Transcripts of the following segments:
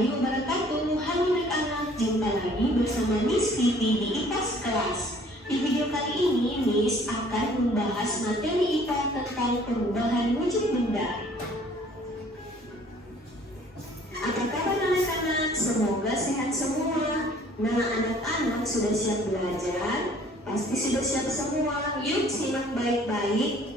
warahmatullahi wabarakatuh. Halo anak-anak, jumpa lagi bersama Miss Vivi di IPAS kelas. Di video kali ini, Miss akan membahas materi IPA tentang perubahan wujud benda. Apa kabar anak-anak? Semoga sehat semua. Nah, anak-anak sudah siap belajar? Pasti sudah siap semua. Yuk simak baik-baik.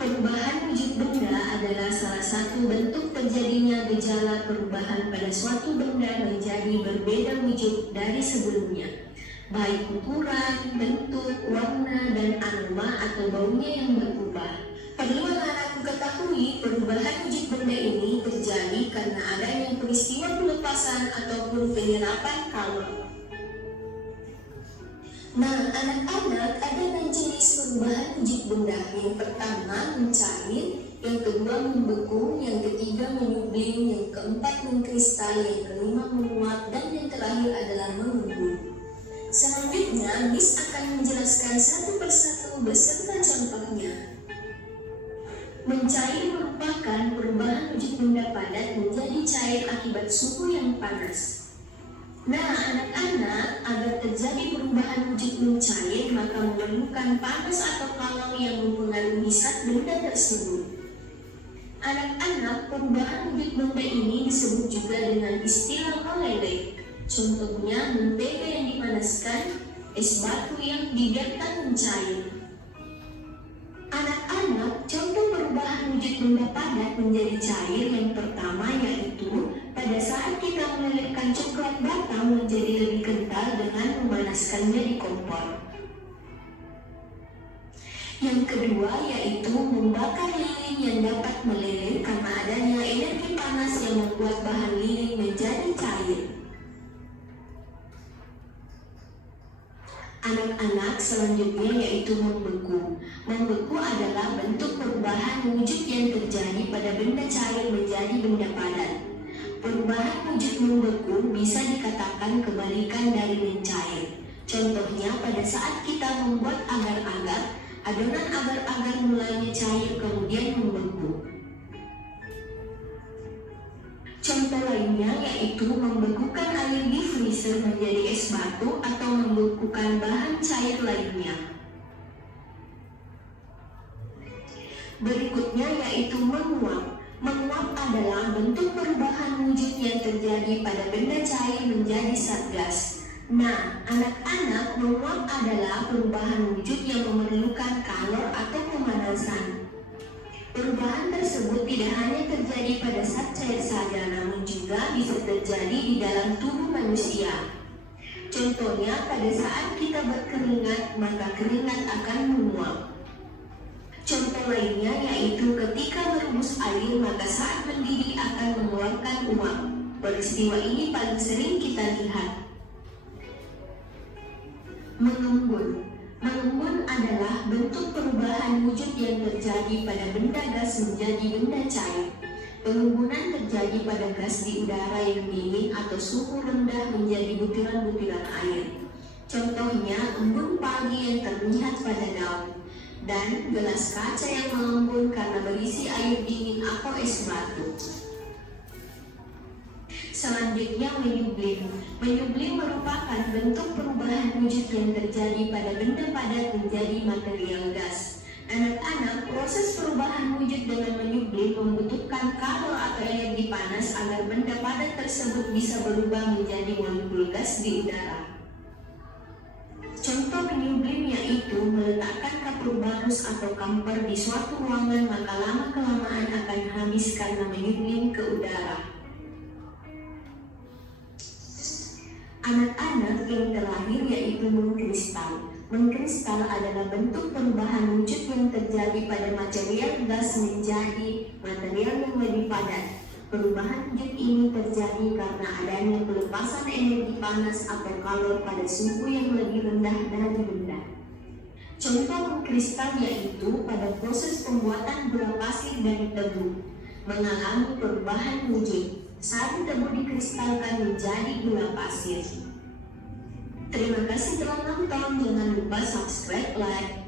Perubahan wujud benda adalah salah satu bentuk terjadinya gejala perubahan pada suatu benda menjadi berbeda wujud dari sebelumnya, baik ukuran, bentuk, warna, dan aroma atau baunya yang berubah. Perlu anak-anakku ketahui, perubahan wujud benda ini terjadi karena adanya peristiwa pelepasan ataupun penyerapan kalor. Nah, anak-anak, ada 6 jenis perubahan wujud benda. Yang pertama mencair, yang kedua membeku, yang ketiga menyublim, yang keempat mengkristal, yang kelima menguap, dan yang terakhir adalah mengembun. Selanjutnya, Miss akan menjelaskan satu persatu beserta contohnya. Mencair merupakan perubahan wujud benda padat menjadi cair akibat suhu yang panas. Nah, anak-anak, agar terjadi perubahan wujud mencair, maka memerlukan panas atau kalor yang mempengaruhi zat benda tersebut. Anak-anak, perubahan wujud benda ini disebut juga dengan istilah meleleh. Contohnya, mentega yang dipanaskan, es batu yang dibiarkan mencair. Anak-anak, contoh perubahan wujud benda padat menjadi cair yang pertama yaitu pada saat kita melelehkan coklat batang menjadi lebih kental dengan memanaskannya di kompor. Yang kedua yaitu membakar lilin yang dapat meleleh karena adanya energi panas yang membuat bahan lilin menjadi cair. Anak-anak, selanjutnya yaitu membeku. Membeku adalah bentuk perubahan wujud yang terjadi pada benda cair menjadi benda padat. Perubahan wujud membeku bisa dikatakan kebalikan dari mencair. Contohnya pada saat kita membuat agar-agar, adonan agar-agar mulanya cair kemudian membeku. Contoh lainnya yaitu membekukan air di freezer menjadi es batu atau membekukan bahan cair lainnya. Berikutnya yaitu menguap. Menguap adalah bentuk perubahan wujud yang terjadi pada benda cair menjadi zat gas. Nah, anak-anak, menguap adalah perubahan wujud yang memerlukan kalor atau pemanasan. Perubahan tersebut tidak hanya terjadi pada zat cair saja, namun juga bisa terjadi di dalam tubuh manusia. Contohnya, pada saat kita berkeringat, maka keringat akan menguap. Contoh lainnya yaitu ketika merebus air, maka saat mendidih akan mengeluarkan uap. Peristiwa ini paling sering kita lihat. Mengembun. Mengembun adalah bentuk perubahan wujud yang terjadi pada benda gas menjadi benda cair. Pengembunan terjadi pada gas di udara yang dingin atau suhu rendah menjadi butiran-butiran air. Contohnya, embun pagi yang terlihat pada daun, dan gelas kaca yang mengembun karena berisi air dingin atau es batu. Selanjutnya menyublim. Menyublim merupakan bentuk perubahan wujud yang terjadi pada benda padat menjadi material gas. Anak-anak, proses perubahan wujud dengan menyublim membutuhkan kalor atau energi panas agar benda padat tersebut bisa berubah menjadi molekul gas di udara. Contoh menyublim yaitu meletakkan kapur barus atau kamper di suatu ruangan, maka lama-kelamaan akan habis karena menyublim ke udara. Anak-anak, yang terakhir yaitu mengkristal. Mengkristal adalah bentuk perubahan wujud yang terjadi pada material gas menjadi material yang lebih padat. Perubahan wujud ini terjadi karena adanya pelepasan energi panas atau kalor pada suhu yang lebih rendah dari benda. Contoh mengkristal yaitu pada proses pembuatan gula pasir dari tebu, mengalami perubahan wujud. Saat tebu dikristalkan menjadi gula pasir. Terima kasih telah nonton, jangan lupa subscribe, like,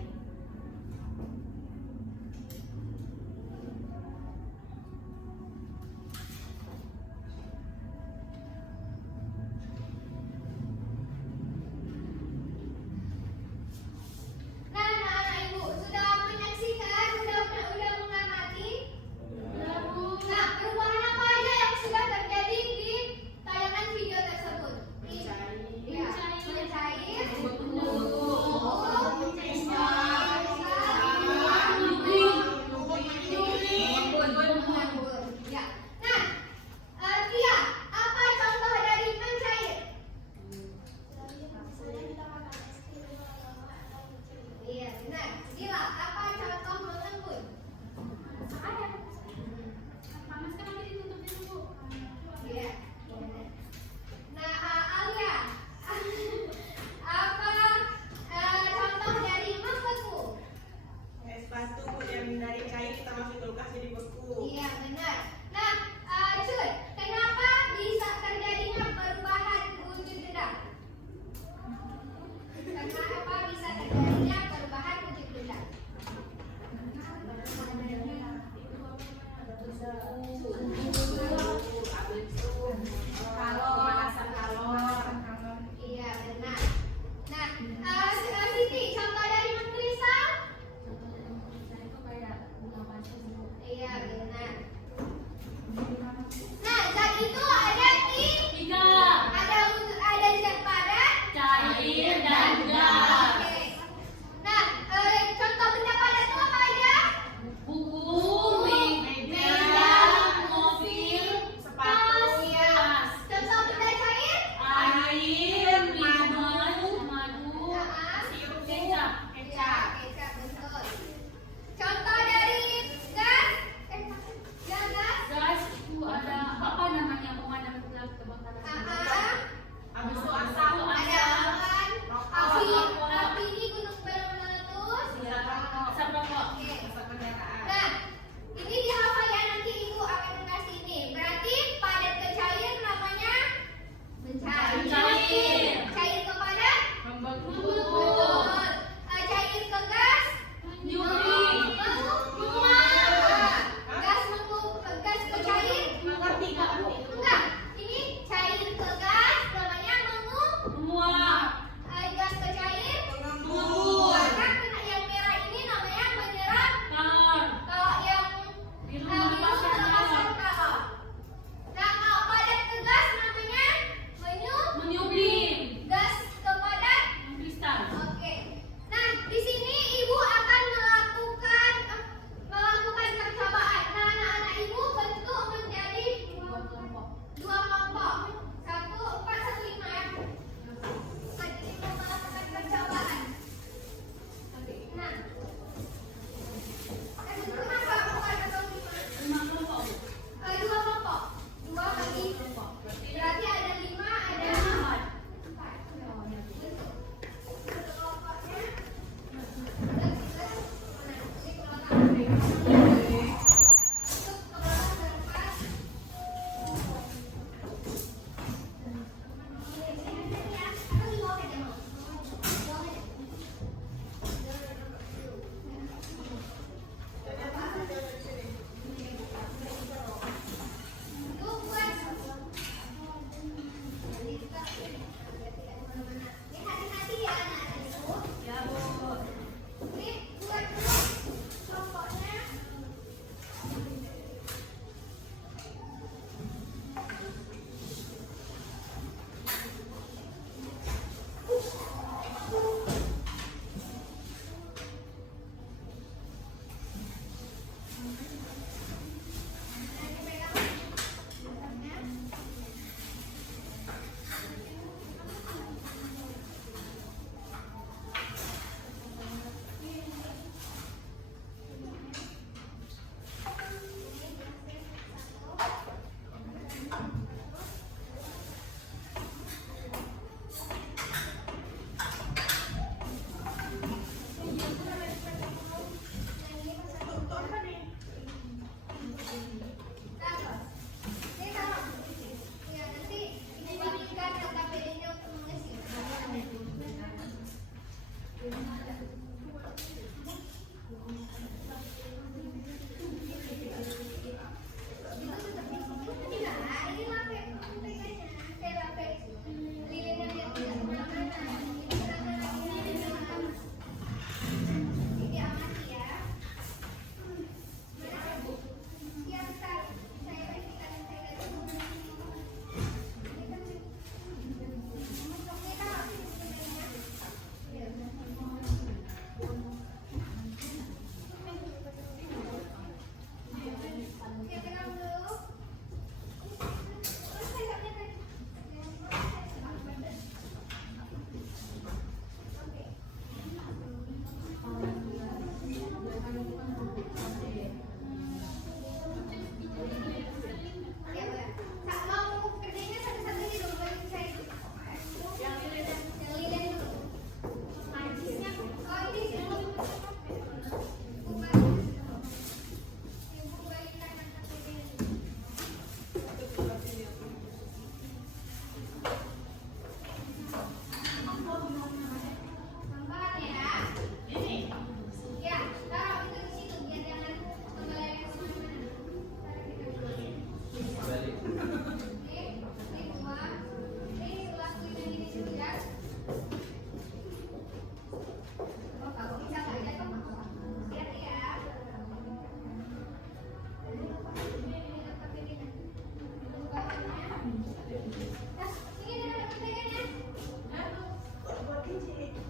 Nah, ini ada pertanyaannya.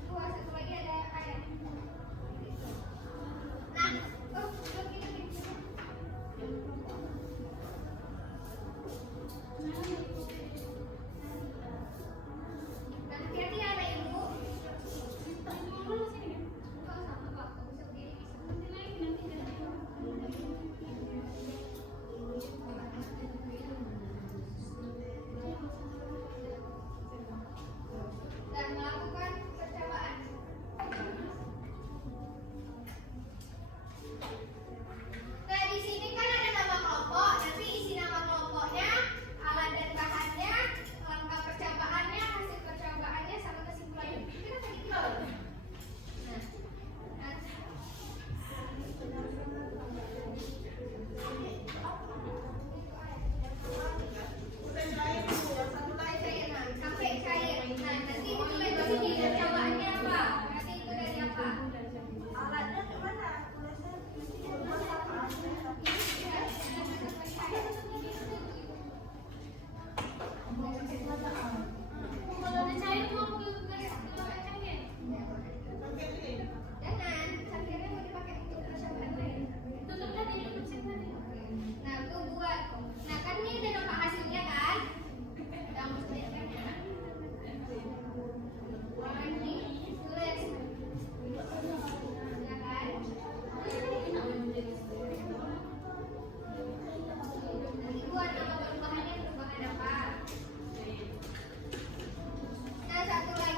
Dua, satu lagi ada ayam. Nah, duduk ini. Nah, hati-hati ya ada ibu. Kok sama Pak? Kok bisa begini bisa? Dan melakukan percobaan. Nah, di sini kan ada nama kelompok. Nanti isi nama kelompoknya, alat dan bahannya, langkah percobaannya, hasil percobaannya, sama kesimpulannya. Kita kayak gitu. Nah, cair, nah, sampai cair. Nah, nanti ditulis di sini percobaannya apa? Nanti itu dari apa? Alatnya kemana? Kalau udah cair mau cair. Jangan, cangkirnya mau dipakai untuk percobaan lain. Tutup tadi, tutup sini. Nah, tuh buat. Nah, kan ini udah nampak hasilnya kan? Yang pertanyaannya. Warna ini tulis. Ya kan? Nanti buat nama perubahannya perubahan apa? Nah, satu lagi.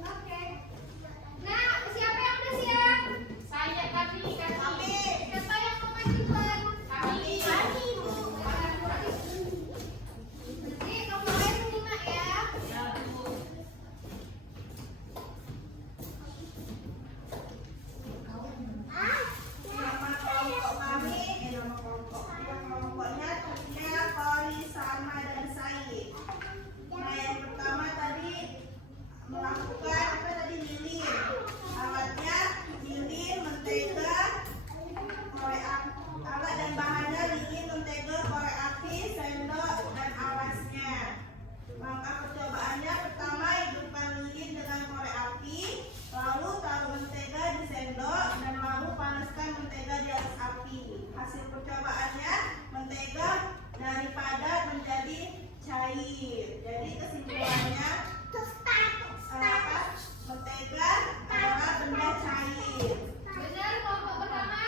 Oke. Nah, siapa yang udah siap? Saya tadi. Siapa yang mau majukan? Kami. Bu. Nanti nomornya 5 ya. Nama kelompok kami, nama kelompoknya Tia, Kori, Salma, dan Said. Nah, yang pertama tadi melakukan apa tadi, lilin. Alatnya lilin, mentega, korek api. Alat dan bahannya lilin, mentega, korek api, sendok, dan alasnya. Langkah percobaannya pertama, hidupkan lilin dengan korek api, lalu taruh mentega di sendok, dan lalu panaskan mentega di atas api. Hasil percobaannya, mentega dari padat menjadi cair. Jadi kesimpulannya, mentega adalah benda cair. Benar kelompok pertama?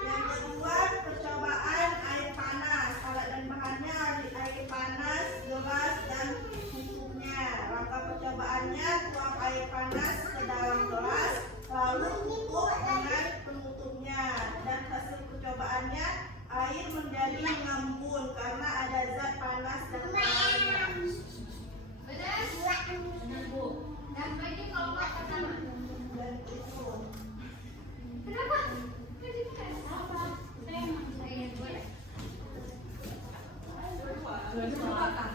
Yang kedua, percobaan air panas. Alat dan bahannya air panas, gelas, dan tutupnya. Langkah percobaannya, tuang air panas ke dalam gelas, lalu tutup dengan penutupnya. Dan hasil percobaannya, air menjadi mengembun karena ada zat panas dan air. Benar? Benar, Bu. Dan bagi kelompok pertama. Dan itu. Kenapa? Saya saya dua ya. Dua.